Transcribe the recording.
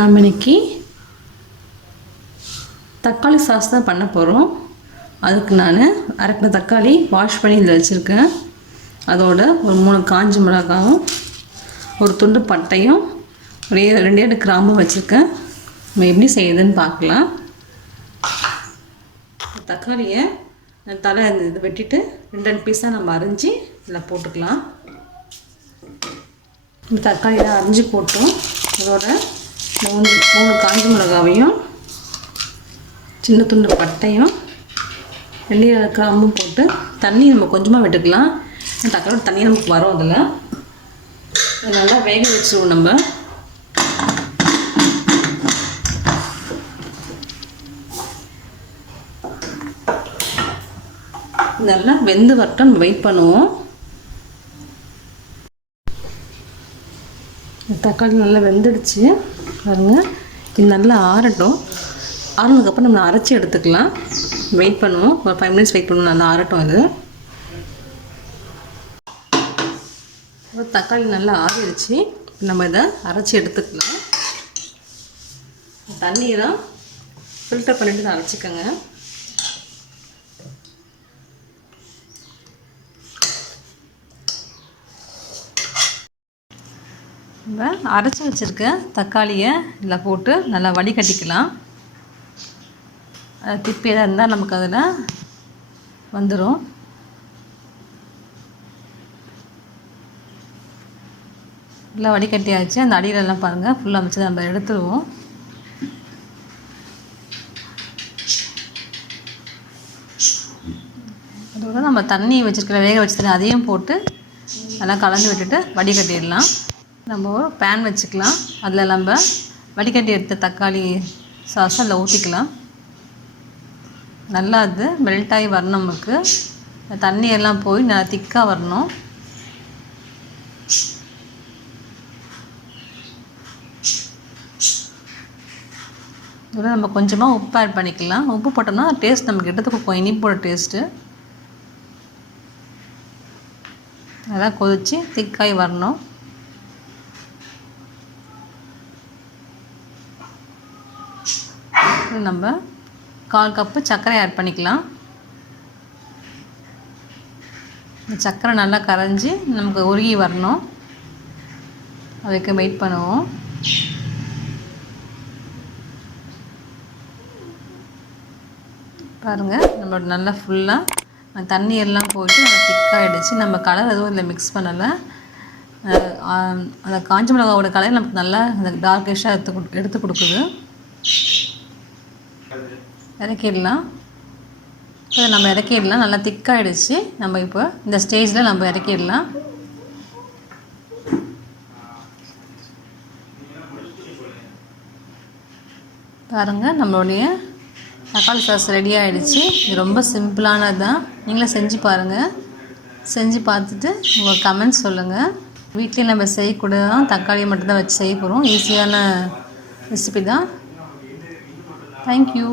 நாம் இன்னைக்கு தக்காளி சாஸ் தான் பண்ண போகிறோம். அதுக்கு நான் அரைக்கிற தக்காளி வாஷ் பண்ணி இதில் வச்சுருக்கேன். அதோட ஒரு 3 காஞ்ச மிளகாயும் ஒரு துண்டு பட்டையும் ஒரு 2 கிராம்பும் வச்சுருக்கேன். நம்ம எப்படி செய்யுதுன்னு பார்க்கலாம். தக்காளியை தலை இது வெட்டிட்டு 2 பீஸாக நம்ம அரிஞ்சு இதில் போட்டுக்கலாம். இந்த தக்காளியை அரிஞ்சு போட்டோம். அதோட 3 காஞ்ச மிளகாவையும் சின்ன துண்டு பட்டையும் 2 கிராம்பும் போட்டு தண்ணி நம்ம கொஞ்சமாக விட்டுக்கலாம். தக்காளி தண்ணி நமக்கு வரும். அதில் நல்லா வேக வச்சுருவோம். நம்ம நல்லா வெந்து வரட்டும். நம்ம வெயிட் பண்ணுவோம். தக்காளி நல்லா வெந்துடுச்சு பாருங்கள். இது நல்லா ஆறட்டும். ஆறுனதுக்கப்புறம் நம்ம அரைச்சி எடுத்துக்கலாம். வெயிட் பண்ணுவோம். ஒரு 5 மினிட்ஸ் வெயிட் பண்ணுவோம். நல்லா ஆறட்டும். இது தக்காளி நல்லா ஆறிடுச்சு. நம்ம இதை அரைச்சி எடுத்துக்கலாம். தண்ணியெல்லாம் ஃபில்டர் பண்ணிவிட்டு தான் அரைச்சிக்கோங்க. நம்ம அரைச்சி வச்சுருக்க தக்காளியை இதில் போட்டு நல்லா வடிகட்டிக்கலாம். திப்பி எதாக இருந்தால் நமக்கு அதில் வந்துடும். நல்லா வடிகட்டியாச்சு. அந்த அடியிலெல்லாம் பாருங்கள் ஃபுல்லாக வச்சு நம்ம எடுத்துடுவோம். அதோட நம்ம தண்ணி வச்சுருக்கிற வேக வச்சுருக்க அதையும் போட்டு நல்லா கலந்து விட்டுட்டு வடிகட்டிடலாம். நம்ம ஒரு பேன் வச்சுக்கலாம். அதில் நம்ம வடிகட்டி எடுத்த தக்காளி சாஸை அதில் ஊற்றிக்கலாம். நல்லா அது மெல்ட் ஆகி வரணும். நமக்கு தண்ணியெல்லாம் போய் நல்லா திக்காக வரணும். இதில் நம்ம கொஞ்சமாக உப்பு ஆட் பண்ணிக்கலாம். உப்பு போட்டோம்னா டேஸ்ட் நமக்கு எடுத்து கொடுக்கும். இனிப்போட டேஸ்ட்டு நல்லா கொதித்து திக்காகி வரணும். நம்ம 1/4 கப்பு சர்க்கரை ஆட் பண்ணிக்கலாம். இந்த சர்க்கரை நல்லா கரைஞ்சி நமக்கு உருகி வரணும். அதுக்கு வெயிட் பண்ணுவோம். பாருங்கள் நம்மளோட நல்லா ஃபுல்லாக தண்ணி எல்லாம் போயிட்டு நல்லா திக்காகிடுச்சு. நம்ம கலர் எதுவும் இதில் மிக்ஸ் பண்ணலை. அந்த காஞ்ச மிளகாவோட கலர் நமக்கு நல்லா அந்த டார்க்கிஷாக எடுத்து கொடுக்குது. இறக்கிடலாம். இப்போ நம்ம இறக்கிடலாம். நல்லா திக்காகிடுச்சு. நம்ம இப்போ இந்த ஸ்டேஜில் நம்ம இறக்கிடலாம். பாருங்கள் நம்மளுடைய தக்காளி சாஸ் ரெடி ஆகிடுச்சு. இது ரொம்ப சிம்பிளானது தான். நீங்களே செஞ்சு பாருங்கள். செஞ்சு பார்த்துட்டு உங்கள் கமெண்ட்ஸ் சொல்லுங்கள். வீட்லேயும் நம்ம செய்யக்கூட தக்காளியை மட்டும்தான் வச்சு செய்ய போகிறோம். ஈஸியான ரெசிபி தான். தேங்க்யூ.